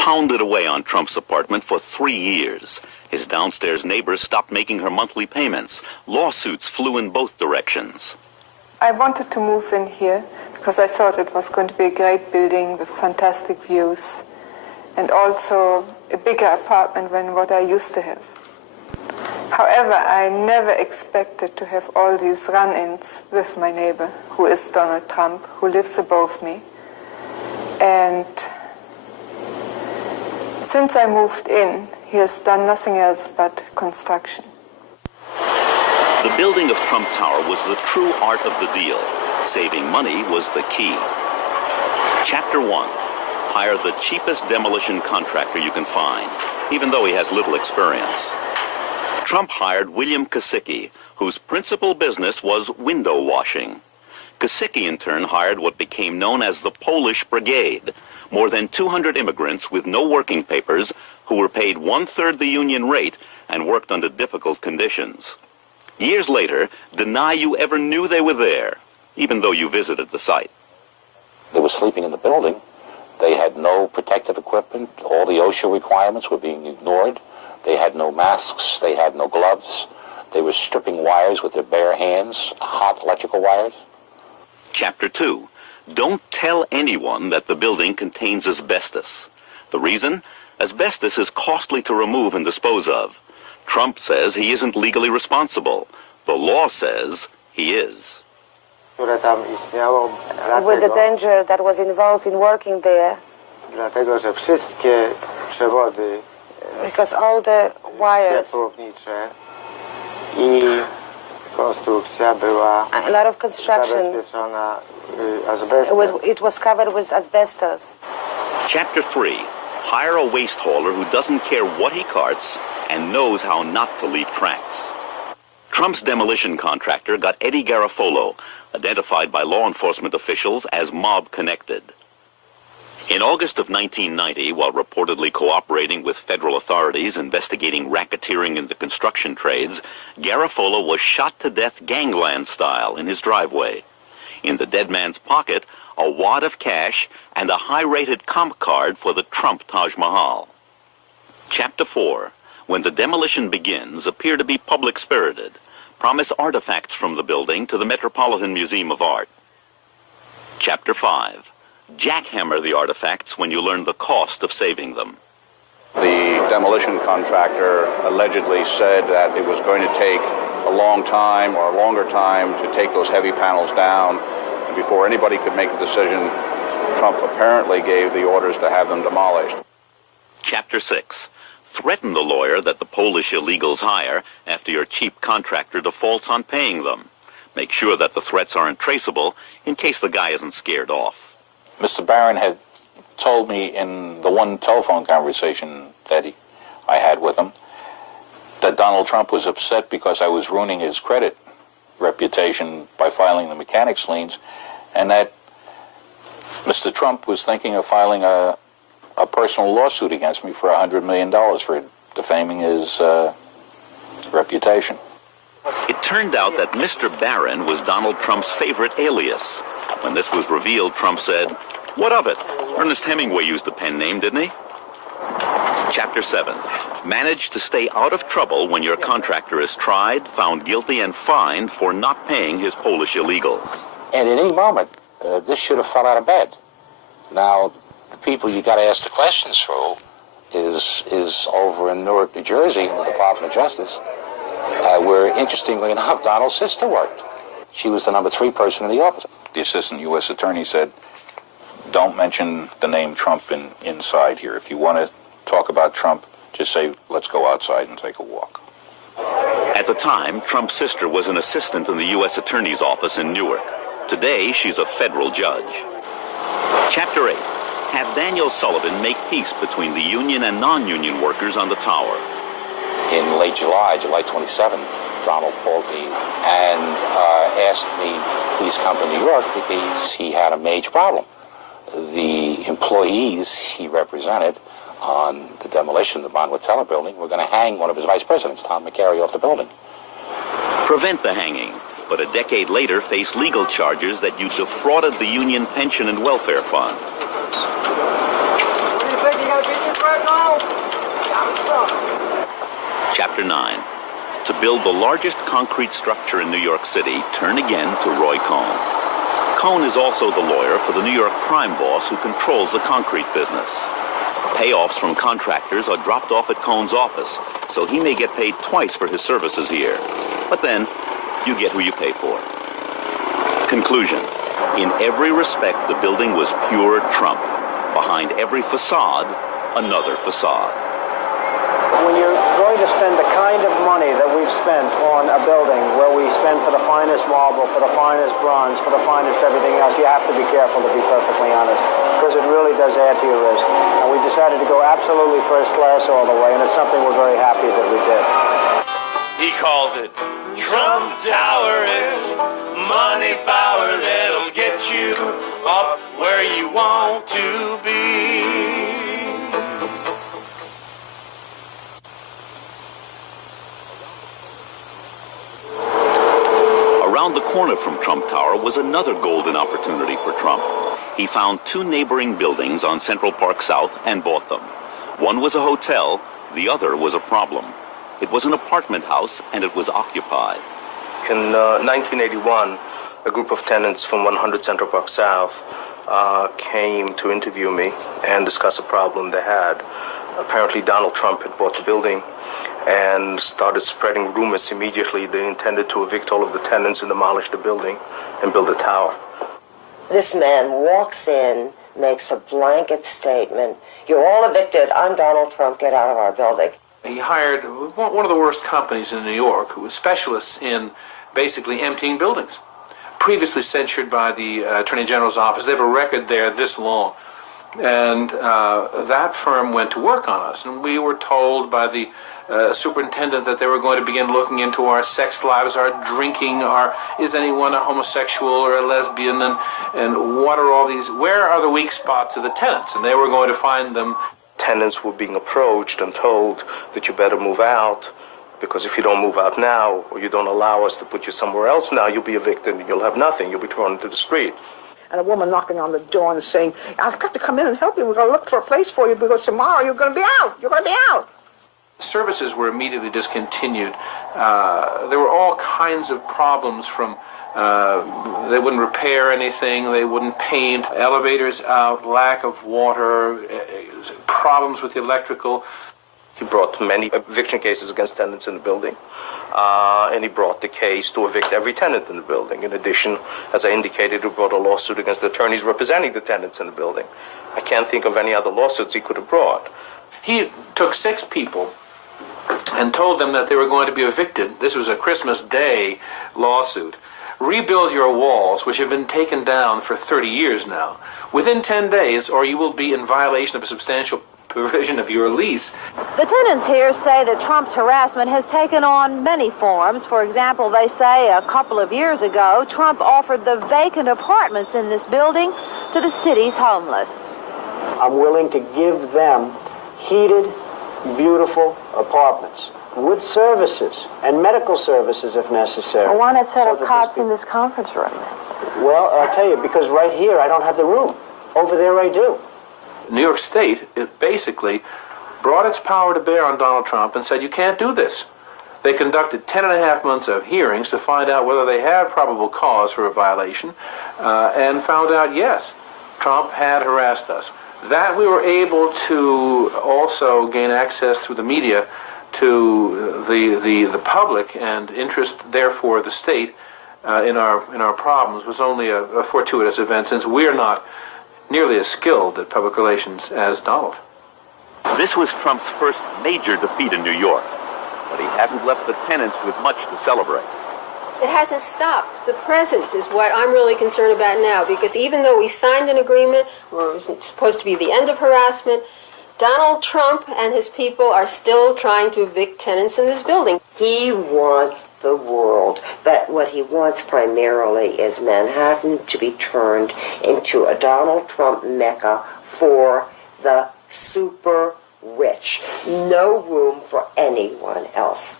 pounded away on Trump's apartment for 3 years. His downstairs neighbors stopped making her monthly payments. Lawsuits flew in both directions. I wanted to move in here because I thought it was going to be a great building with fantastic views and also a bigger apartment than what I used to have. However, I never expected to have all these run-ins with my neighbor, who is Donald Trump, who lives above me. And since I moved in, he has done nothing else but construction. The building of Trump Tower was the true art of the deal. Saving money was the key. Chapter 1. Hire the cheapest demolition contractor you can find, even though he has little experience. Trump hired William Kosicki, whose principal business was window washing. Kosicki in turn hired what became known as the Polish Brigade, more than 200 immigrants with no working papers who were paid 1/3 the union rate and worked under difficult conditions. Years later, deny you ever knew they were there, even though you visited the site. They were sleeping in the building. They had no protective equipment. All the OSHA requirements were being ignored. They had no masks. They had no gloves. They were stripping wires with their bare hands, hot electrical wires. Chapter 2. Don't tell anyone that the building contains asbestos. The reason? Asbestos is costly to remove and dispose of. Trump says he isn't legally responsible. The law says he is. With the danger that was involved in working there, because all the wires, a lot of construction, it was covered with asbestos. Chapter 3. Hire a waste hauler who doesn't care what he carts and knows how not to leave tracks. Trump's demolition contractor got Eddie Garofalo, identified by law enforcement officials as mob-connected. In August of 1990, while reportedly cooperating with federal authorities investigating racketeering in the construction trades, Garofalo was shot to death gangland style in his driveway. In the dead man's pocket, a wad of cash and a high-rated comp card for the Trump Taj Mahal. Chapter 4. When the demolition begins, appear to be public-spirited. Promise artifacts from the building to the Metropolitan Museum of Art. Chapter 5. Jackhammer the artifacts when you learn the cost of saving them. The demolition contractor allegedly said that it was going to take a long time or a longer time to take those heavy panels down. And before anybody could make a decision, Trump apparently gave the orders to have them demolished. Chapter 6. Threaten the lawyer that the Polish illegals hire after your cheap contractor defaults on paying them. Make sure that the threats aren't traceable in case the guy isn't scared off. Mr. Barron had told me in the one telephone conversation that I had with him that Donald Trump was upset because I was ruining his credit reputation by filing the mechanics liens, and that Mr. Trump was thinking of filing a personal lawsuit against me for $100 million for defaming his reputation. It turned out that Mr. Barron was Donald Trump's favorite alias. When this was revealed, Trump said, "What of it? Ernest Hemingway used the pen name, didn't he?" Chapter 7. Manage to stay out of trouble when your contractor is tried, found guilty, and fined for not paying his Polish illegals. And at any moment, this should have fell out of bed. Now, the people you got to ask the questions through is over in Newark, New Jersey, in the Department of Justice, where, interestingly enough, Donald's sister worked. She was the number 3 person in the office. The assistant U.S. attorney said, don't mention the name Trump inside here. If you want to talk about Trump, just say, let's go outside and take a walk. At the time, Trump's sister was an assistant in the U.S. Attorney's office in Newark. Today, she's a federal judge. Chapter 8. Have Daniel Sullivan make peace between the union and non-union workers on the tower. In late July 27, Donald called me and asked me to please come to New York because he had a major problem. The employees he represented on the demolition of the Bonwatella building were going to hang one of his vice presidents, Tom McCary, off the building. Prevent the hanging, but a decade later face legal charges that you defrauded the union pension and welfare fund. Chapter 9. To build the largest concrete structure in New York City, turn again to Roy Cohn. Cohn is also the lawyer for the New York crime boss who controls the concrete business. Payoffs from contractors are dropped off at Cohn's office, so he may get paid twice for his services here. But then, you get who you pay for. Conclusion. In every respect, the building was pure Trump. Behind every facade, another facade. When you're going to spend the kind of money that we've spent on a building where we spend for the finest marble, for the finest bronze, for the finest everything else, you have to be careful, to be perfectly honest, because it really does add to your risk. And we decided to go absolutely first class all the way, and it's something we're very happy that we did. He calls it Trump Towers, money power that'll get you up where you want to be. Around the corner from Trump Tower was another golden opportunity for Trump. He found two neighboring buildings on Central Park South and bought them. One was a hotel, the other was a problem. It was an apartment house and it was occupied. In 1981, a group of tenants from 100 Central Park South came to interview me and discuss a problem they had. Apparently Donald Trump had bought the building and started spreading rumors immediately. They intended to evict all of the tenants and demolish the building and build a tower. This man walks in, makes a blanket statement. You're all evicted. I'm Donald Trump. Get out of our building. He hired one of the worst companies in New York who was specialists in basically emptying buildings. Previously censured by the Attorney General's office. They have a record there this long. And that firm went to work on us. And we were told by the superintendent that they were going to begin looking into our sex lives, our drinking, is anyone a homosexual or a lesbian, and what are all these, where are the weak spots of the tenants? And they were going to find them. Tenants were being approached and told that you better move out, because if you don't move out now, or you don't allow us to put you somewhere else now, you'll be evicted and you'll have nothing. You'll be thrown into the street. And a woman knocking on the door and saying, I've got to come in and help you. We're going to look for a place for you because tomorrow you're going to be out. You're going to be out. Services were immediately discontinued. There were all kinds of problems from they wouldn't repair anything, they wouldn't paint, elevators out, lack of water, problems with the electrical. He brought many eviction cases against tenants in the building, and he brought the case to evict every tenant in the building. In addition, as I indicated, he brought a lawsuit against the attorneys representing the tenants in the building. I can't think of any other lawsuits he could have brought. He took 6 people and told them that they were going to be evicted. This was a Christmas Day lawsuit. Rebuild your walls, which have been taken down for 30 years now, within 10 days, or you will be in violation of a substantial provision of your lease. The tenants here say that Trump's harassment has taken on many forms. For example, they say a couple of years ago, Trump offered the vacant apartments in this building to the city's homeless. I'm willing to give them heated, beautiful apartments with services and medical services if necessary. Well, why not set up cots in this conference room? Well, I'll tell you, because right here I don't have the room. Over there I do. New York State, it basically brought its power to bear on Donald Trump and said, you can't do this. They conducted 10.5 months of hearings to find out whether they had probable cause for a violation, and found out, yes, Trump had harassed us. That we were able to also gain access through the media to the public and interest, therefore, the state in our problems was only a fortuitous event, since we're not nearly as skilled at public relations as Donald. This was Trump's first major defeat in New York, but he hasn't left the tenants with much to celebrate. It hasn't stopped. The present is what I'm really concerned about now, because even though we signed an agreement where it was supposed to be the end of harassment, Donald Trump and his people are still trying to evict tenants in this building. He wants the world, but what he wants primarily is Manhattan to be turned into a Donald Trump mecca for the super rich. No room for anyone else.